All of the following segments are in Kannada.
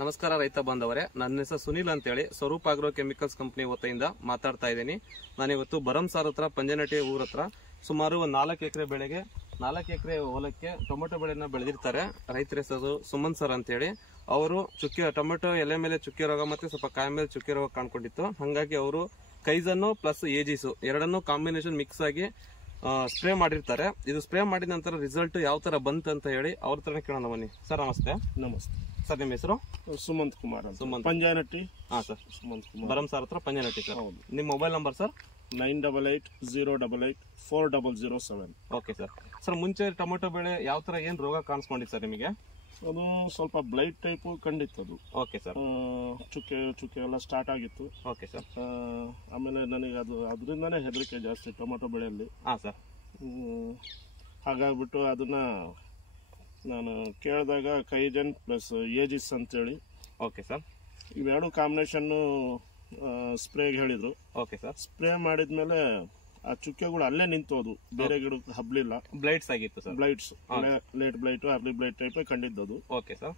ನಮಸ್ಕಾರ ರೈತ ಬಾಂಧವರೇ, ನನ್ನ ಹೆಸರು ಸುನಿಲ್ ಅಂತೇಳಿ ಸ್ವರೂಪ್ ಆಗ್ರೋ ಕೆಮಿಕಲ್ಸ್ ಕಂಪನಿ ವತಿಯಿಂದ ಮಾತಾಡ್ತಾ ಇದ್ದೀನಿ. ನಾನಿವತ್ತು ಬರಂಸಾರ್ ಹತ್ರ ಪಂಜನಟ್ಟಿ ಊರ ಹತ್ರ ಸುಮಾರು 4 ಎಕರೆ ಬೆಳೆಗೆ 4 ಎಕರೆ ಹೊಲಕ್ಕೆ ಟೊಮೆಟೊ ಬೆಳೆನ ಬೆಳೆದಿರ್ತಾರೆ. ರೈತರ ಹೆಸರು ಸುಮನ್ ಸರ್ ಅಂತೇಳಿ. ಅವರು ಟೊಮೆಟೊ ಎಲೆ ಮೇಲೆ ಚುಕ್ಕೆ ರೋಗ ಮತ್ತೆ ಸ್ವಲ್ಪ ಕಾಯಿ ಮೇಲೆ ಚುಕ್ಕೆ ರೋಗ ಕಾಣ್ಕೊಂಡಿತ್ತು. ಹಾಗಾಗಿ ಅವರು ಕೈಜನ್ನು ಪ್ಲಸ್ ಏಜಿಸು ಎರಡನ್ನೂ ಕಾಂಬಿನೇಷನ್ ಮಿಕ್ಸ್ ಆಗಿ ಸ್ಪ್ರೇ ಮಾಡಿರ್ತಾರೆ. ಇದು ಸ್ಪ್ರೇ ಮಾಡಿದ ನಂತರ ರಿಸಲ್ಟ್ ಯಾವ ತರ ಬಂತು ಅಂತ ಹೇಳಿ ಅವ್ರ ತರ ಕೇಳೋಣ ಬನ್ನಿ. ಸರ್ ನಮಸ್ತೆ. ನಮಸ್ತೆ ಸರ್, ನಿಮ್ಮ ಹೆಸರು? ಸುಮಂತ್ ಕುಮಾರ್ ಅಂತ. ಸುಮಂತ್ ಪಂಜಾನಟ್ಟಿ. ಹಾ ಸರ್, ಸುಮಂತ್ ಕುಮಾರ್. ಬರಂಸಾರ್ ಹತ್ರ ಪಂಜನಟ್ಟಿ ಸರ್. ಹೌದು. ನಿಮ್ಮ mobile number sir? 9880884007. Okay sir. Sir, ಮುಂಚೆ ಟೊಮೆಟೊ ಬೆಳೆ ಯಾವ ತರ ಏನ್ ರೋಗ ಕಾಣಿಸ್ಕೊಂಡಿತ್ತು ಸರ್ ನಿಮಗೆ? ಅದು ಸ್ವಲ್ಪ ಬ್ಲೈಟ್ ಟೈಪ್ ಕಂಡಿತ್ತು. ಅದು ಓಕೆ ಸರ್. ಚುಕ್ಕೆ ಎಲ್ಲ ಸ್ಟಾರ್ಟ್ ಆಗಿತ್ತು. Okay sir. ಆಮೇಲೆ ನನಗೆ ಅದರಿಂದಾನೇ ಹೆದರಿಕೆ ಜಾಸ್ತಿ ಟೊಮೆಟೊ ಬೆಳೆಯಲ್ಲಿ. ಹಾ ಸರ್. ಹಾಗಾಗ್ಬಿಟ್ಟು ಅದನ್ನ ನಾನು ಕೇಳಿದಾಗ ಕೈಜನ್ ಪ್ಲಸ್ ಏಜಿಸ್ ಅಂತೇಳಿ. Okay sir. ಇವೆರಡು ಕಾಂಬಿನೇಷನ್ ಸ್ಪ್ರೇಗೆ ಹೇಳಿದ್ರು. Okay sir. ಸ್ಪ್ರೇ ಮಾಡಿದ್ಮೇಲೆ ಆ ಚುಕ್ಕೆಗಳು ಅಲ್ಲೇ ನಿಂತೋದು, ಬೇರೆ ಗಿಡಕ್ಕೆ ಹಬ್ಲಿಲ್ಲ. ಬ್ಲೈಟ್ಸ್ ಆಗಿತ್ತು ಸರ್? Blights, late blight, early blight type ಕಂಡಿದ್ದದು. Okay sir.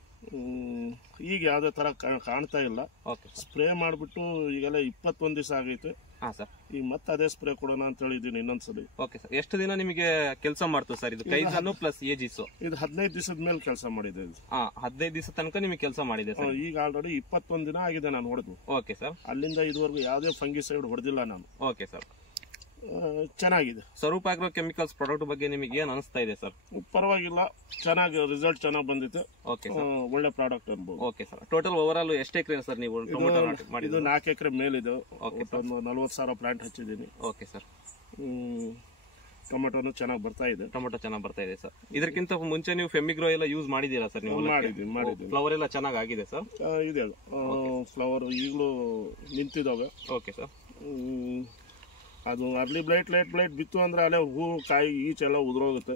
ಈಗ ಯಾವ್ದೇ ತರ ಕಾಣ್ತಾ ಇಲ್ಲ. ಓಕೆ. ಸ್ಪ್ರೇ ಮಾಡ್ಬಿಟ್ಟು ಈಗೆಲ್ಲ 21 ದಿವಸ ಆಗೈತೆ. ಹಾ ಸರ್. ಈಗ ಮತ್ತೆ ಅದೇ ಸ್ಪ್ರೇ ಕೊಡೋಣ ಅಂತ ಹೇಳಿದೀನಿ ಇನ್ನೊಂದ್ಸಲಿ. Okay sir. ಎಷ್ಟು ದಿನ ನಿಮಗೆ ಕೆಲಸ ಮಾಡ್ತು ಸರ್ ಇದು ಕೈಜನ್ನು ಪ್ಲಸ್ ಏಜಿಸು? ಇದು 15 ದಿವಸದ ಮೇಲೆ ಕೆಲಸ ಮಾಡಿದೆ. 15 ದಿವಸ ತನಕ ನಿಮಗೆ ಕೆಲಸ ಮಾಡಿದೆ ಸರ್? ಈಗ ಆಲ್ರೆಡಿ 21 ದಿನ ಆಗಿದೆ ನಾನು ಹೊಡೆದು. Okay sir. ಅಲ್ಲಿಂದ ಇದುವರೆಗೂ ಯಾವ್ದೇ ಫಂಗಿಸೈಡ್ ಹೊಡೆದಿಲ್ಲ ನಾನು. Okay sir. ಚೆನ್ನಾಗಿದೆ. ಸ್ವರೂಪ್ ಆಗ್ರೋ ಕೆಮಿಕಲ್ಸ್ ಪ್ರಾಡಕ್ಟ್ ಬಗ್ಗೆ ನಿಮಗೆ ಏನ್ ಅನಿಸ್ತಾ ಇದೆ ಸರ್? ಪರವಾಗಿಲ್ಲ, ಚೆನ್ನಾಗಿ ರಿಸಲ್ಟ್ ಚೆನ್ನಾಗಿ ಬಂದಿತ್ತು. Okay sir. ಒಳ್ಳೆ ಪ್ರಾಡಕ್ಟ್ ಅನ್ಬೋದು. Okay sir. Total over all ಎಷ್ಟು ಎಕರೆ ಸರ್ ನೀವು ಟೊಮೆಟೊ ಮಾಡಿದ್ದು? ಇದು 4 ಎಕರೆ ಮೇಲಿದೆ. 40,000 ಪ್ಲಾಂಟ್ ಹಚ್ಚಿದ್ದೀನಿ. Okay sir. ಟೊಮೆಟೊನು ಚೆನ್ನಾಗಿ ಬರ್ತಾ ಇದೆ. ಟೊಮೆಟೊ ಚೆನ್ನಾಗಿ ಬರ್ತಾ ಇದೆ ಸರ್. ಇದಕ್ಕಿಂತ ಮುಂಚೆ ನೀವು ಫೆಮಿಗ್ರೋ ಎಲ್ಲ ಯೂಸ್ ಮಾಡಿದೀರಾ ಸರ್ ನೀವು? ಮಾಡಿದ್ವಿ. ಫ್ಲವರ್ ಎಲ್ಲ ಚೆನ್ನಾಗಿ ಆಗಿದೆ ಸರ್? ಇದೆ, ಫ್ಲವರ್ ಈಗಲೂ ನಿಂತಿದ್ದಾವೆ. Okay sir. ಅದು ಅರ್ಲಿ ಬ್ಲೈಟ್, ಲೇಟ್ ಬ್ಲೈಟ್ ಬಿತ್ತು ಅಂದ್ರೆ ಅಲ್ಲೇ ಹೂ ಕಾಯಿ ಈಚೆಲ್ಲ ಉದುರೋಗುತ್ತೆ.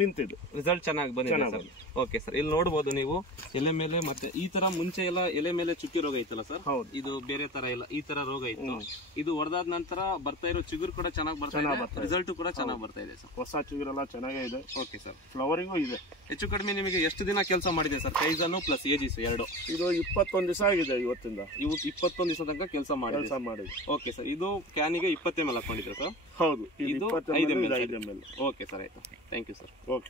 ನಿಂತಿದ್ದು ರಿಸಲ್ಟ್ ಚೆನ್ನಾಗಿ ಬಂದಿದೆ ಸರ್. Okay sir. ಇಲ್ಲಿ ನೋಡಬಹುದು ನೀವು ಎಲೆ ಮೇಲೆ ಮತ್ತೆ ಈ ತರ ಮುಂಚೆ ಎಲ್ಲ ಎಲೆ ಮೇಲೆ ಚುಕ್ಕಿ ರೋಗ ಇತ್ತಲ್ಲ ಸರ್? ಇದು ಬೇರೆ ತರ ಇಲ್ಲ, ಈ ತರ ರೋಗ ಇತ್ತು. ಇದು ಹೊಡೆದಾದ ನಂತರ ಬರ್ತಾ ಇರೋ ಚಿಗುರು ಕೂಡ ಚೆನ್ನಾಗಿ ಬರ್ತಾ ಇದೆ, ರಿಸಲ್ಟ್ ಕೂಡ ಚೆನ್ನಾಗಿ ಬರ್ತಾ ಇದೆ ಸರ್. ಹೊಸ ಚಿಗುರೆಲ್ಲ ಚೆನ್ನಾಗೇ ಇದೆ. Okay sir. ಫ್ಲವರಿಂಗು ಇದೆ. ಹೆಚ್ಚು ಕಡಿಮೆ ನಿಮಗೆ ಎಷ್ಟು ದಿನ ಕೆಲಸ ಮಾಡಿದೆ ಸರ್ ಕೈಜನ್ನು ಪ್ಲಸ್ ಏಜಿಸ್ ಎರಡು? ಇದು 21 ದಿವಸ ಆಗಿದೆ ಇವತ್ತಿಂದ. 21 ದಿವಸ ತನಕ ಕೆಲಸ ಮಾಡಿದೆ. Okay sir. ಇದು ಕ್ಯಾನಿಗೆ 20 ml ಹಾಕೊಂಡಿದೆ ಸರ್? ಹೌದು. ಇದು 5 ml. ಓಕೆ ಸರ್, ಆಯ್ತು. Thank you sir. ಓಕೆ.